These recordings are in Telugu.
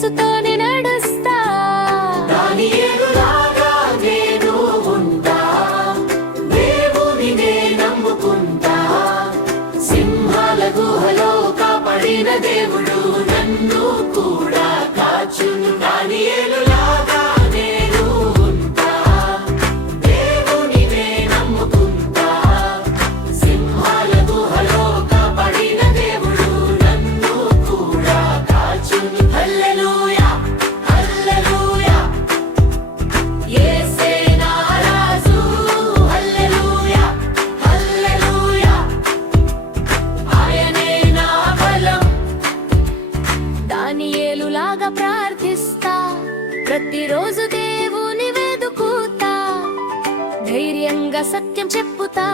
యేసుతోనే నడుస్తా. దానియేలులాగా నేను ఉంటా, దేవునినే నమ్ముకుంటా. సింహాల గుహలో కాపాడిన దేవుడు నన్ను కూడా కాచును. దానియేలులాగా నేను ఉంటా, దేవునినే నమ్ముకుంటా. సింహాల గుహలో కాపాడిన దేవుడు నన్ను కూడా కాచును. హల్లెలూయా హల్లెలూయా, యేసే నా రాజు. హల్లెలూయా హల్లెలూయా, ఆయనే నా బలం. దానియేలులాగా ప్రార్థిస్తా, ప్రతిరోజు దేవుని వెదుకుతా. ధైర్యంగా సత్యం చెప్పుతా,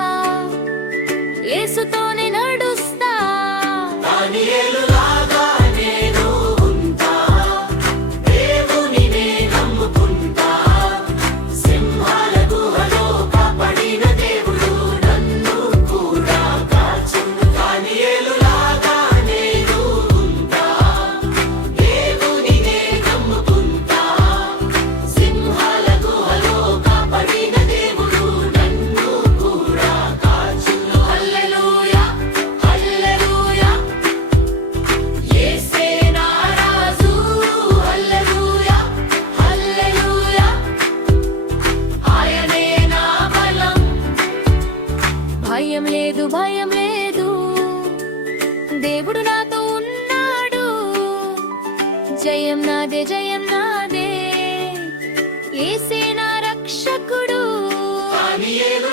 యేసుతోనే నడుస్తా. దానియేలులాగా నేను ఉంటా, దేవునినే నమ్ముకుంటా. సింహాల గుహలో కాపాడిన దేవుడు నన్ను కూడా కాచును. దానియేలులాగా నేను ఉంటా, దేవునినే నమ్ముకుంటా. సింహాల గుహలో కాపాడిన దేవుడు నన్ను కూడా కాచును. హల్లెలూయా హల్లెలూయా, యేసే నా రాజు. హల్లెలూయా హల్లెలూయా, ఆయనే నా బలం. భయం లేదు భయం లేదు, దేవుడు నాతో ఉన్నాడు. జయం నాదే జయం నాదే, యేసే నా రక్షకుడు. దానియేలు